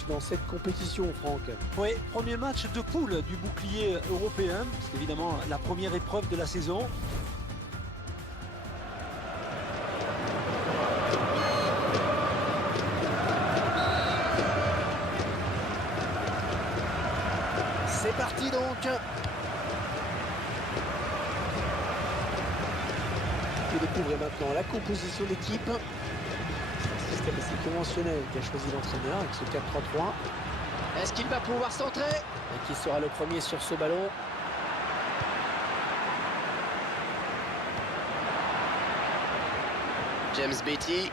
match dans cette compétition, Franck. Oui, premier match de poule du bouclier européen. C'est évidemment la première épreuve de la saison. C'est parti donc. Vous découvrez maintenant la composition d'équipe. C'est un système assez conventionnel qu'a choisi l'entraîneur avec ce 4-3-3. Est-ce qu'il va pouvoir centrer? Et qui sera le premier sur ce ballon? James Beattie.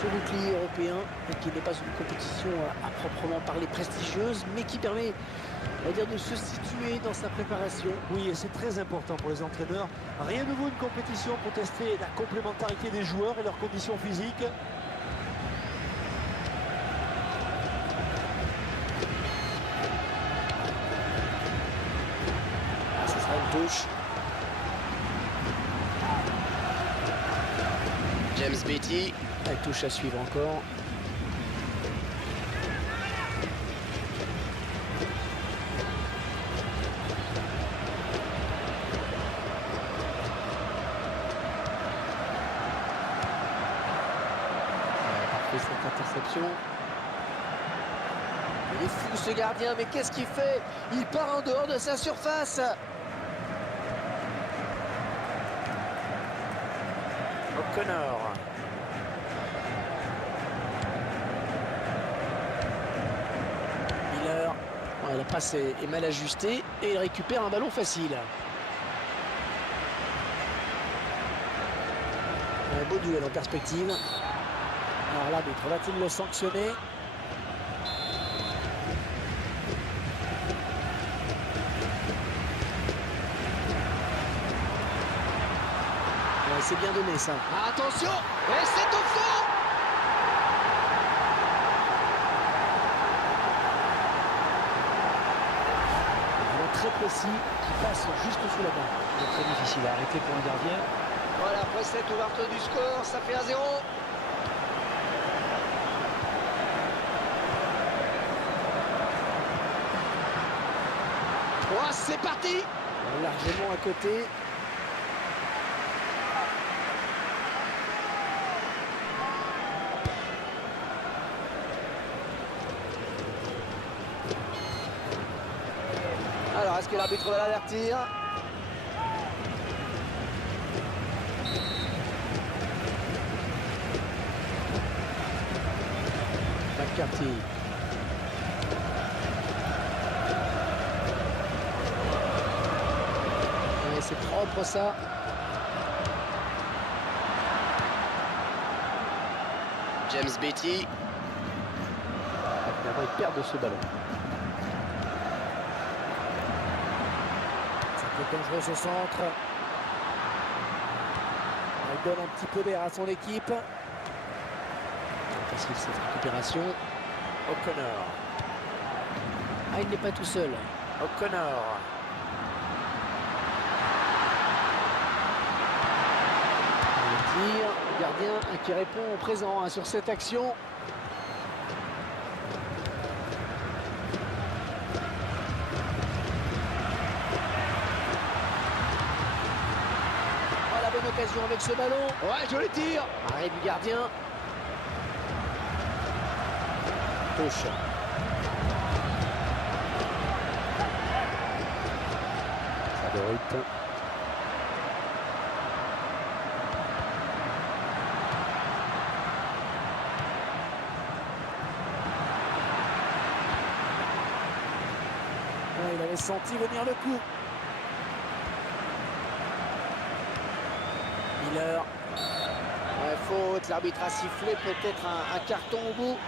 Ce bouclier européen, qui n'est pas une compétition à proprement parler prestigieuse, mais qui permet, on va dire, de se situer dans sa préparation. Oui, et c'est très important pour les entraîneurs. Rien ne vaut une compétition pour tester la complémentarité des joueurs et leurs conditions physiques. Ce sera une touche. James Beattie. La touche à suivre encore. Parfait cette interception. Il est fou ce gardien, mais qu'est-ce qu'il fait? Il part en dehors de sa surface. O'Connor. La passe est mal ajustée et il récupère un ballon facile. Un beau duel en perspective. Alors l'arbitre va-t-il le sanctionner? Ouais, c'est bien donné ça. Attention! Et c'est au fond! Très précis qui passe juste sous la barre. C'est très difficile à arrêter pour un gardien. Voilà, après cette ouverture du score, ça fait 1-0. Oh, c'est parti! Largement à côté. Alors, est-ce que l'arbitre va l'avertir? McCarthy. Ouais, c'est propre ça. James Beattie. Finalement, il perd de ce ballon. Dangereux ce centre. Il donne un petit peu d'air à son équipe. Facile cette récupération. O'Connor. Ah, il n'est pas tout seul. O'Connor. Le tir. Le gardien qui répond au présent sur cette action. Bonne occasion avec ce ballon. Ouais, joli tir. Arrêt du gardien. Touche. Favorite. Ouais, il avait senti venir le coup. Miller. Ouais, faute, l'arbitre a sifflé, peut-être un carton au bout.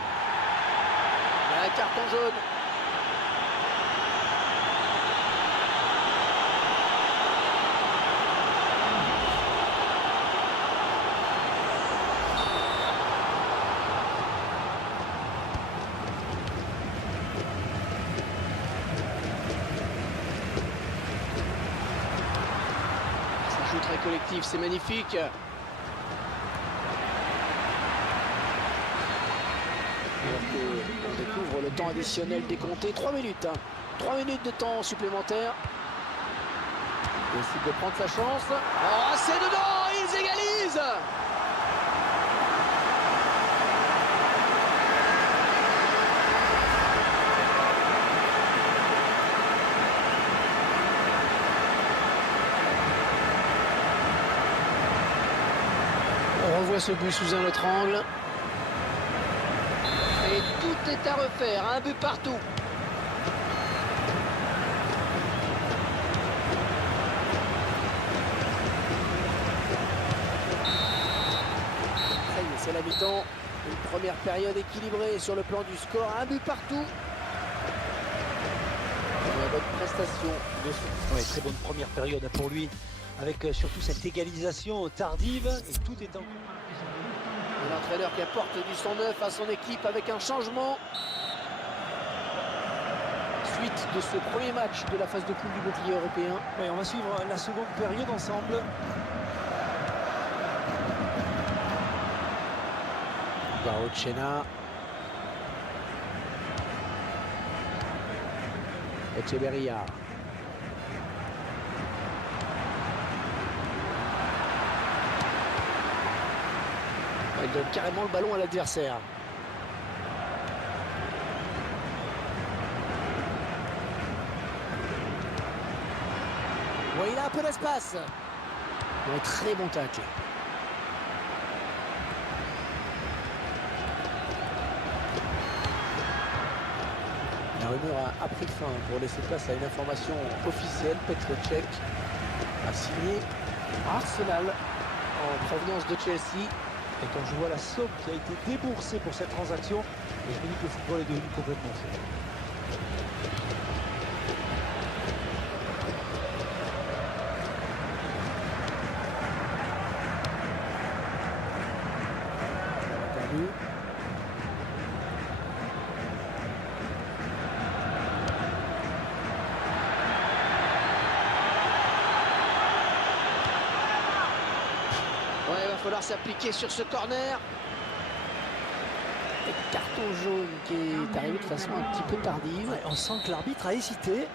Et un carton jaune. Ça joue très collectif, c'est magnifique. qu'on découvre le temps additionnel décompté. 3 minutes. 3 minutes de temps supplémentaire. Il décide de prendre sa chance. Oh, c'est dedans! Ils égalisent! On revoit ce but sous un autre angle. Et tout est à refaire, un but partout. Ça y est, c'est la mi-temps. Une première période équilibrée sur le plan du score, un but partout. Une bonne prestation de ce... Ouais, très bonne première période pour lui, avec surtout cette égalisation tardive et tout est en... L'entraîneur qui apporte du sang neuf à son équipe avec un changement. Suite de ce premier match de la phase de poule du bouclier européen. Ouais, on va suivre la seconde période ensemble. Barocena. Echeverria. Il donne carrément le ballon à l'adversaire. Ouais, il a un peu d'espace. Un très bon tacle. La rumeur a pris fin pour laisser place à une information officielle. Petr Cech a signé Arsenal en provenance de Chelsea. Et quand je vois la somme qui a été déboursée pour cette transaction, je me dis que le football est devenu complètement fou. Ouais, il va falloir s'appliquer sur ce corner. Et carton jaune qui est arrivé de façon un petit peu tardive. Ouais, on sent que l'arbitre a hésité.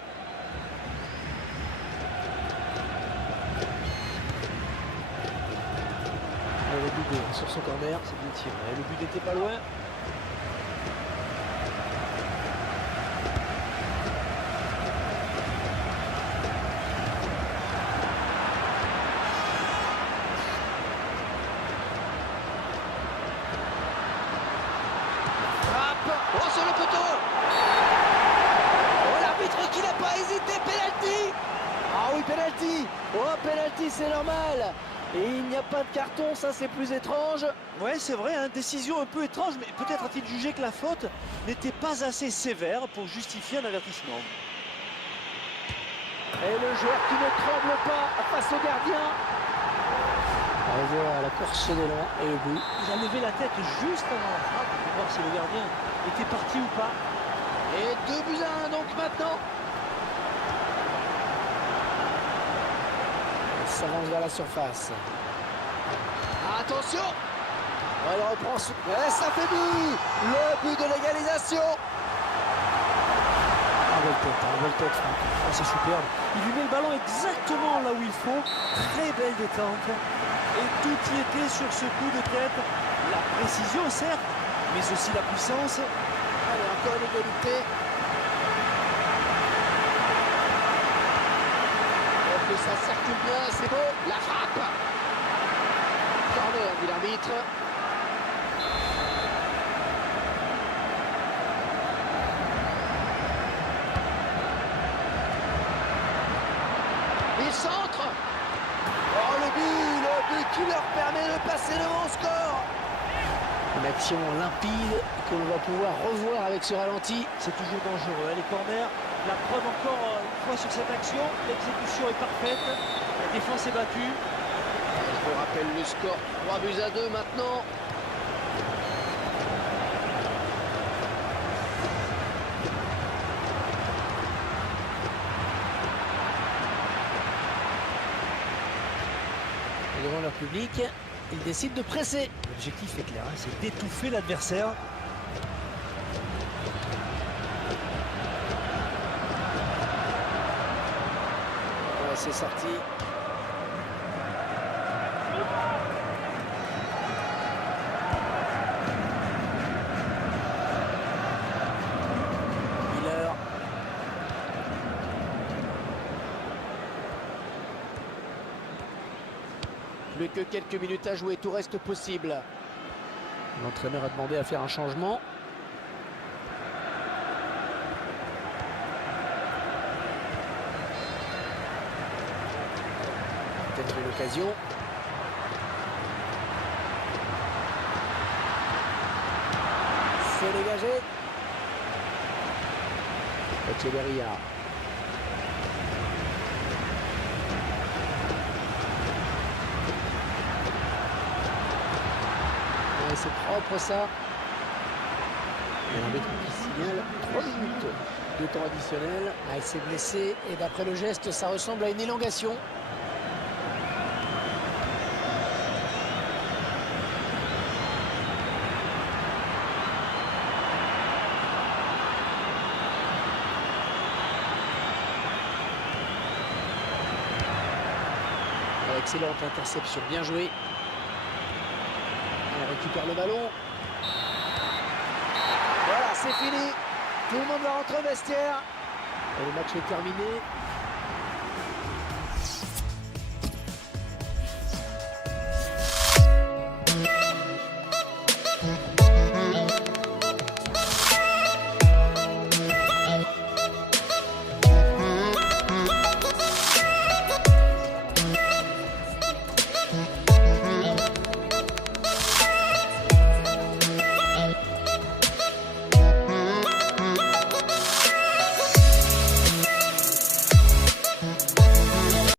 Le but sur son corner, C'est bien tiré. Le but n'était pas loin. Oh, sur le poteau! Oh, l'arbitre qui n'a pas hésité, penalty! Ah oui, penalty! Oh, penalty, c'est normal! Et il n'y a pas de carton, ça c'est plus étrange. Ouais, c'est vrai, hein, décision un peu étrange, mais peut-être a-t-il jugé que la faute n'était pas assez sévère pour justifier un avertissement. Et le joueur qui ne tremble pas face au gardien. On revoit la course d'élan et le but. Il a levé la tête juste avant la frappe pour voir si le gardien était parti ou pas. Et 2-1 donc maintenant. Il s'avance vers la surface. Attention! Elle reprend. Et ça fait but! Le but de l'égalisation! Un bel tête, Franck. Oh, c'est superbe. Il lui met le ballon exactement là où il faut. Très belle détente. Et tout y était sur ce coup de tête. La précision, certes, mais aussi la puissance. Allez, encore une égalité. Et puis ça circule bien, c'est beau. La frappe! Corner, dit l'arbitre. Il centre. Oh, le but qui leur permet de passer devant au score. Une action limpide que l'on va pouvoir revoir avec ce ralenti. C'est toujours dangereux, hein, les corners. La preuve encore une fois sur cette action. L'exécution est parfaite. La défense est battue. Je vous rappelle le score 3-2 maintenant. Et devant leur public, ils décident de presser. L'objectif est clair, hein, c'est d'étouffer l'adversaire. c'est sorti. Miller. Plus que quelques minutes à jouer, tout reste possible. L'entraîneur a demandé à faire un changement. Peut-être une occasion. C'est dégagé. Echeverria. Ouais, c'est propre ça. Et l'arbitre qui signale 3 minutes de temps additionnel. Ah, il s'est blessé et d'après le geste, ça ressemble à une élongation. Excellente interception, bien joué. On récupère le ballon. Voilà, c'est fini. Tout le monde va rentrer au vestiaire. Et le match est terminé.